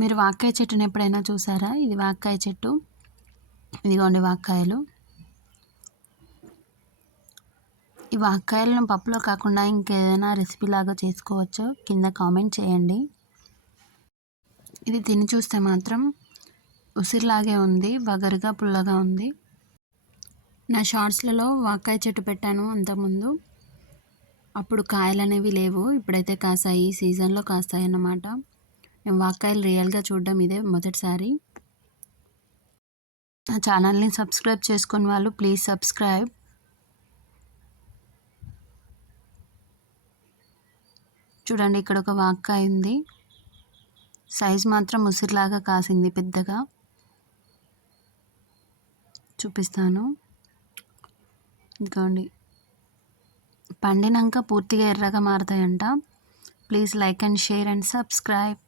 మీరు వాక్కాయ చెట్టుని ఎప్పుడైనా చూసారా? ఇది వాక్కాయ చెట్టు. ఇదిగోండి వాక్కాయలు. ఈ వాక్కాయలను పప్పులో కాకుండా ఇంకేదైనా రెసిపీ లాగా చేసుకోవచ్చో కింద కామెంట్ చేయండి. ఇది తిని చూస్తే మాత్రం ఉసిరిలాగే ఉంది, వగరుగా పుల్లగా ఉంది. నా షార్ట్స్లలో వాక్కాయ చెట్టు పెట్టాను అంతకుముందు. అప్పుడు కాయలు అనేవి లేవు, ఇప్పుడైతే కాసాయి. ఈ సీజన్లో కాస్తాయి అన్నమాట. నేను వాక్కాయలు రియల్గా చూడడం ఇదే మొదటిసారి. నా ఛానల్ని సబ్స్క్రైబ్ చేసుకుని వాళ్ళు ప్లీజ్ సబ్స్క్రైబ్. చూడండి, ఇక్కడ ఒక వాక్కాయ ఉంది. సైజ్ మాత్రం ఉసిరిలాగా కాసింది పెద్దగా. చూపిస్తాను. ఇదిగోండి, పండినాక పూర్తిగా ఎర్రగా మారుతాయంట. Please like and share and subscribe.